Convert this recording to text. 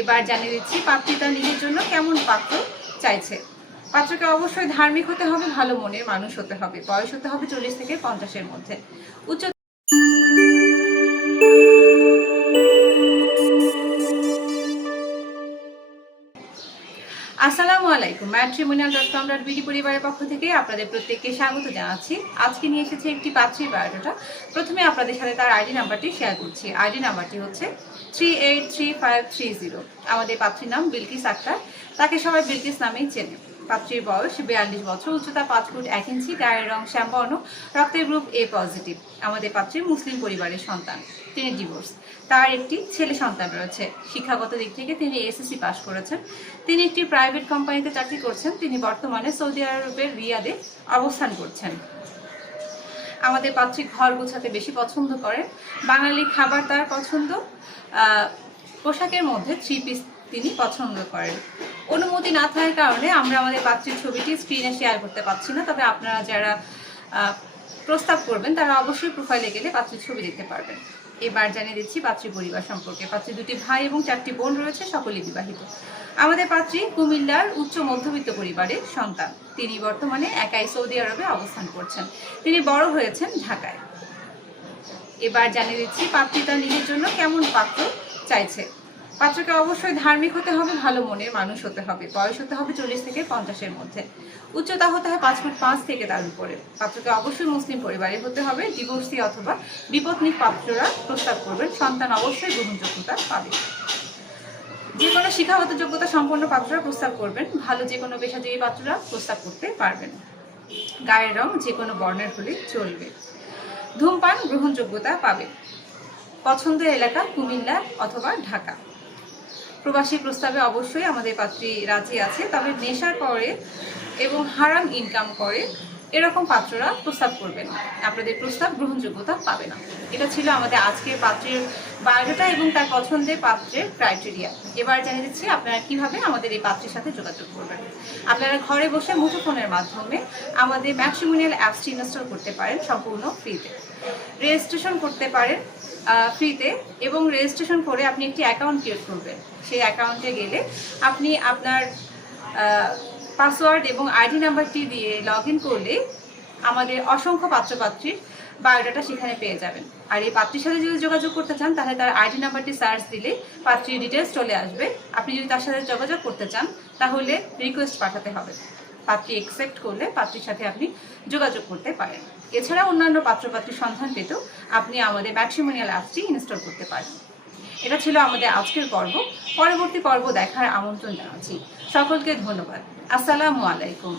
এবার জানিয়ে দিচ্ছি পাত্রী তার নিজের জন্য কেমন পাত্র চাইছে। পাত্রকে অবশ্যই ধার্মিক হতে হবে, ভালো মনের মানুষ হতে হবে, বয়স হতে হবে 40 থেকে 50-এর মধ্যে। উচ্চ আসসালামু আলাইকুম। matrimonial.com.bd পরিবারের পক্ষ থেকে আপনাদের প্রত্যেককে স্বাগত জানাচ্ছি। আজকে নিয়ে এসেছি একটি পাত্রীর বায়োডাটা। প্রথমে আপনাদের সাথে তার আইডি নাম্বারটি শেয়ার করছি। আইডি নাম্বারটি হচ্ছে 383530। আমাদের পাত্রীর নাম বিলকিস আক্তার। তাকে সবাই বিলকিস নামেই চেনে। পাত্রীর বয়স 42 বছর, উচ্চতা 5 ফুট 1 ইঞ্চি, গায়ের রং শ্যামবর্ণ, রক্তের গ্রুপ A পজিটিভ। আমাদের পাত্রীর মুসলিম পরিবারের সন্তান। তিনি ডিভোর্স। তার একটি ছেলে সন্তান রয়েছে। শিক্ষাগত দিক থেকে তিনি এসএসসি পাস করেছেন। তিনি একটি প্রাইভেট কোম্পানিতে চাকরি করছেন। তিনি বর্তমানে সৌদি আরবের রিয়াদে অবস্থান করছেন। আমাদের পাত্রী ঘর গোছাতে বেশি পছন্দ করেন। বাঙালি খাবার তার পছন্দ। পোশাকের মধ্যে 3 পিস তিনি পছন্দ করেন। অনুমতি না থাকার কারণে আমরা আমাদের পাত্রীর ছবিটি স্ক্রিনে শেয়ার করতে পারছি না। তবে আপনারা যারা প্রস্তাব করবেন তারা অবশ্যই প্রোফাইলে গেলে পাত্রীর ছবি দেখতে পারবেন। এবার জানিয়ে দিচ্ছি পাত্রী পরিবার সম্পর্কে। পাত্রীর 2টি ভাই এবং 4টি বোন রয়েছে, সকলেই বিবাহিত। আমাদের পাত্রী কুমিল্লার উচ্চ মধ্যবিত্ত পরিবারের সন্তান। তিনি বর্তমানে একাই সৌদি আরবে অবস্থান করছেন। তিনি বড় হয়েছেন ঢাকায়। এবার জানিয়ে দিচ্ছি পাত্রী তার নিজের জন্য কেমন পাত্র চাইছে। পাত্রকে অবশ্যই ধার্মিক হতে হবে, ভালো মনের মানুষ হতে হবে, বয়স হতে হবে 40 থেকে 50-এর মধ্যে। উচ্চতা হতে হয় 5 ফুট 5 থেকে তার উপরে। পাত্রকে অবশ্যই মুসলিম পরিবারের হতে হবে। ডিভোর্সি অথবা বিপত্নিক পাত্ররা প্রস্তাব করবেন। সন্তান অবশ্যই গ্রহণযোগ্যতা পাবে। যে কোনো শিক্ষাগত যোগ্যতা সম্পন্ন পাত্ররা প্রস্তাব করবেন। ভালো যে কোনো পেশাজীবী পাত্ররা প্রস্তাব করতে পারবেন। গায়ের রং যে কোনো বর্ণের হলে চলবে। ধূমপান গ্রহণযোগ্যতা পাবে। পছন্দের এলাকা কুমিল্লা অথবা ঢাকা। প্রবাসী প্রস্তাবে অবশ্যই আমাদের পাত্রী রাজি আছে। তবে নেশার করে এবং হারাম ইনকাম করে এরকম পাত্ররা প্রস্তাব করবেন। আপনাদের প্রস্তাব গ্রহণযোগ্যতা পাবে না। এটা ছিল আমাদের আজকের পাত্রের বায়োডাটা এবং তার পছন্দের পাত্রের ক্রাইটেরিয়া। এবার জানিয়ে দিচ্ছি আপনারা কিভাবে আমাদের এই পাত্রের সাথে যোগাযোগ করবেন। আপনারা ঘরে বসে মুঠোফোনের মাধ্যমে আমাদের ম্যাট্রিমোনিয়াল অ্যাপসটি ইনস্টল করতে পারেন সম্পূর্ণ ফ্রিতে। রেজিস্ট্রেশন করতে পারেন ফ্রিতে এবং রেজিস্ট্রেশন করে আপনি একটি অ্যাকাউন্ট ক্রিয়েট করবেন। সেই অ্যাকাউন্টে গেলে আপনি আপনার পাসওয়ার্ড এবং আইডি নাম্বারটি দিয়ে লগ ইন করলে আমাদের অসংখ্য পাত্রপাত্রীর বায়োডাটা সেখানে পেয়ে যাবেন। আর এই পাত্রীর সাথে যদি যোগাযোগ করতে চান তাহলে তার আইডি নাম্বারটি সার্চ দিলে পাত্রীর ডিটেলস চলে আসবে। আপনি যদি তার সাথে যোগাযোগ করতে চান তাহলে রিকোয়েস্ট পাঠাতে হবে। পাত্রী অ্যাকসেপ্ট করলে পাত্রীর সাথে আপনি যোগাযোগ করতে পারেন। এছাড়া অন্যান্য পাত্রপাত্রীর সন্ধান পেতেও আপনি আমাদের ম্যাট্রিমোনিয়াল অ্যাপসটি ইনস্টল করতে পারেন। এটা ছিল আমাদের আজকের পর্ব। পরবর্তী পর্ব দেখার আমন্ত্রণ জানাচ্ছি। সকলকে ধন্যবাদ। আসসালামু আলাইকুম।